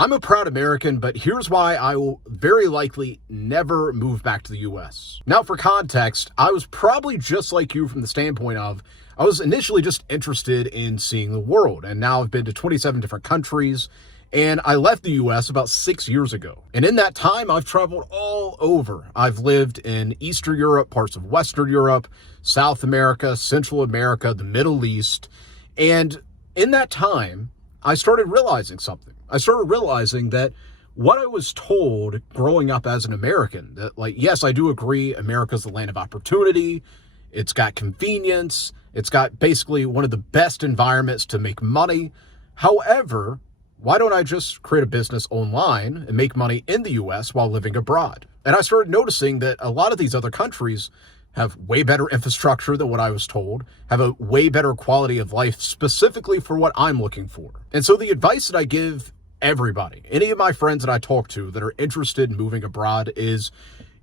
I'm a proud American, but here's why I will very likely never move back to the US. Now, for context, I was probably just like you from the standpoint of I was initially just interested in seeing the world, and now I've been to 27 different countries, and I left the US about 6 years ago. And in that time, I've traveled all over. I've lived in Eastern Europe, parts of Western Europe, South America, Central America, the Middle East, and in that time, I started realizing something. I started realizing that what I was told growing up as an American, that like, yes, I do agree, America's the land of opportunity. It's got convenience. It's got basically one of the best environments to make money. However, why don't I just create a business online and make money in the US while living abroad? And I started noticing that a lot of these other countries have way better infrastructure than what I was told, have a way better quality of life specifically for what I'm looking for. And so the advice that I give everybody, any of my friends that I talk to that are interested in moving abroad, is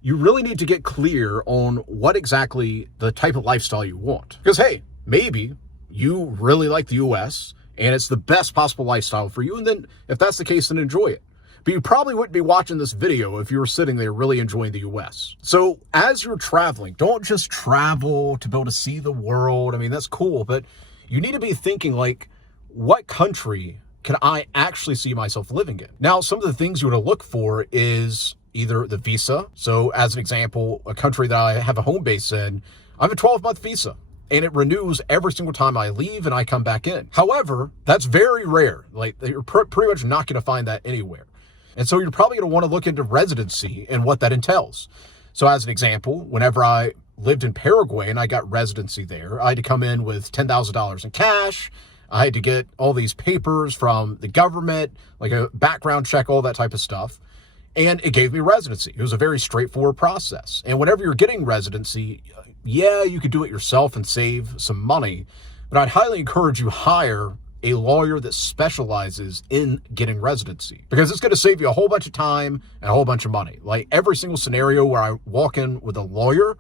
you really need to get clear on what exactly the type of lifestyle you want. Because hey, maybe you really like the US and it's the best possible lifestyle for you. And then if that's the case, then enjoy it. But you probably wouldn't be watching this video if you were sitting there really enjoying the US. So as you're traveling, don't just travel to be able to see the world. I mean, that's cool, but you need to be thinking like, what country can I actually see myself living in? Now, some of the things you want to look for is either the visa. So as an example, a country that I have a home base in, I have a 12-month visa. And it renews every single time I leave and I come back in. However, that's very rare. Like, you're pretty much not going to find that anywhere. And so you're probably going to want to look into residency and what that entails. So as an example, whenever I lived in Paraguay and I got residency there, I had to come in with $10,000 in cash. I had to get all these papers from the government, like a background check, all that type of stuff. And it gave me residency. It was a very straightforward process. And whenever you're getting residency, yeah, you could do it yourself and save some money, but I'd highly encourage you hire a lawyer that specializes in getting residency, because it's going to save you a whole bunch of time and a whole bunch of money. Like every single scenario where I walk in with a lawyer,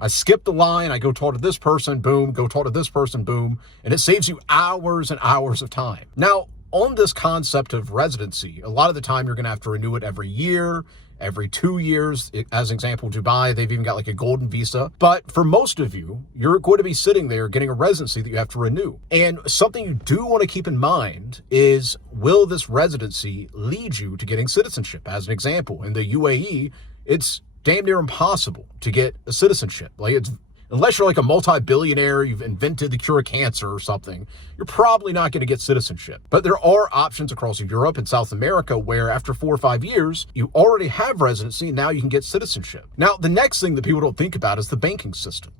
I skip the line, I go talk to this person, boom, go talk to this person, boom, and it saves you hours and hours of time. Now, on this concept of residency, a lot of the time you're going to have to renew it every year, every 2 years. As an example, Dubai, they've even got like a golden visa. But for most of you, you're going to be sitting there getting a residency that you have to renew. And something you do want to keep in mind is, will this residency lead you to getting citizenship? As an example, in the UAE, it's damn near impossible to get a citizenship. Like, it's unless you're like a multi-billionaire, you've invented the cure of cancer or something, you're probably not going to get citizenship. But there are options across Europe and South America where after 4 or 5 years, you already have residency and now you can get citizenship. Now, the next thing that people don't think about is the banking system.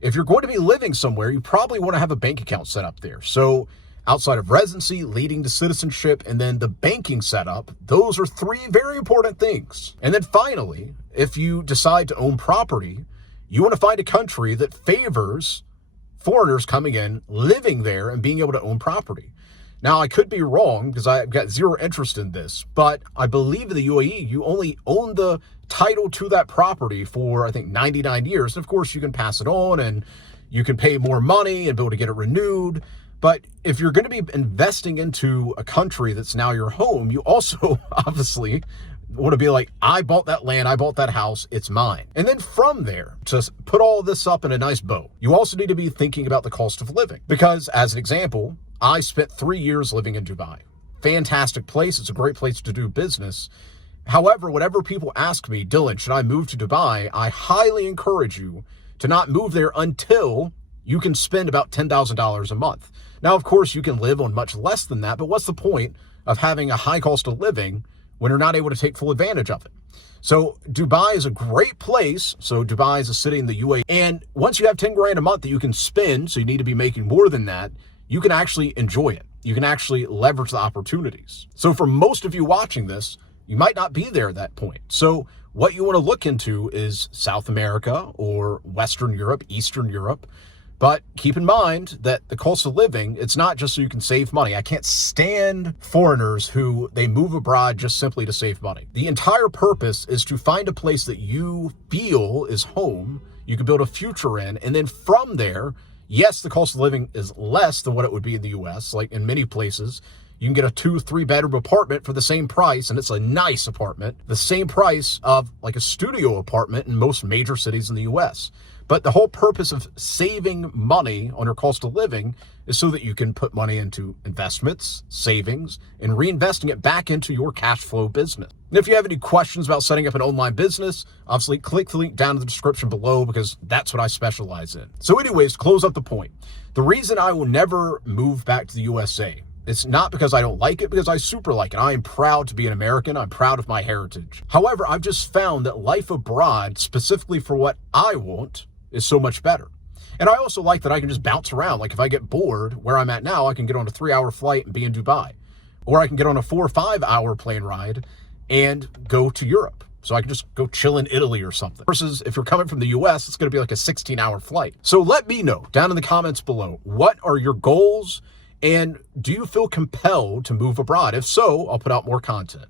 If you're going to be living somewhere, you probably want to have a bank account set up there. So outside of residency, leading to citizenship, and then the banking setup, those are 3 very important things. And then finally, if you decide to own property, you want to find a country that favors foreigners coming in, living there, and being able to own property. Now, I could be wrong because I've got zero interest in this, but I believe in the UAE, you only own the title to that property for, I think, 99 years. And of course, you can pass it on and you can pay more money and be able to get it renewed. But if you're going to be investing into a country that's now your home, you also obviously want to be like, I bought that land, I bought that house, it's mine. And then from there, to put all this up in a nice bow, you also need to be thinking about the cost of living. Because as an example, I spent 3 years living in Dubai. Fantastic place. It's a great place to do business. However, whenever people ask me, Dylan, should I move to Dubai? I highly encourage you to not move there until you can spend about $10,000 a month. Now, of course, you can live on much less than that, but what's the point of having a high cost of living when you're not able to take full advantage of it? So Dubai is a great place. So Dubai is a city in the UAE. And once you have 10 grand a month that you can spend, so you need to be making more than that, you can actually enjoy it. You can actually leverage the opportunities. So for most of you watching this, you might not be there at that point. So what you want to look into is South America or Western Europe, Eastern Europe. But keep in mind that the cost of living, it's not just so you can save money. I can't stand foreigners who they move abroad just simply to save money. The entire purpose is to find a place that you feel is home, you can build a future in, and then from there, yes, the cost of living is less than what it would be in the US, like in many places. You can get a 2-3 bedroom apartment for the same price, and it's a nice apartment, the same price of like a studio apartment in most major cities in the US. But the whole purpose of saving money on your cost of living is so that you can put money into investments, savings, and reinvesting it back into your cash flow business. And if you have any questions about setting up an online business, obviously click the link down in the description below because that's what I specialize in. So anyways, to close up the point, the reason I will never move back to the USA, it's not because I don't like it, because I super like it. I am proud to be an American. I'm proud of my heritage. However, I've just found that life abroad, specifically for what I want, is so much better. And I also like that I can just bounce around. Like if I get bored where I'm at now, I can get on a 3-hour flight and be in Dubai. Or I can get on a 4 or 5 hour plane ride and go to Europe. So I can just go chill in Italy or something. Versus if you're coming from the US, it's going to be like a 16-hour flight. So let me know down in the comments below, what are your goals? And do you feel compelled to move abroad? If so, I'll put out more content.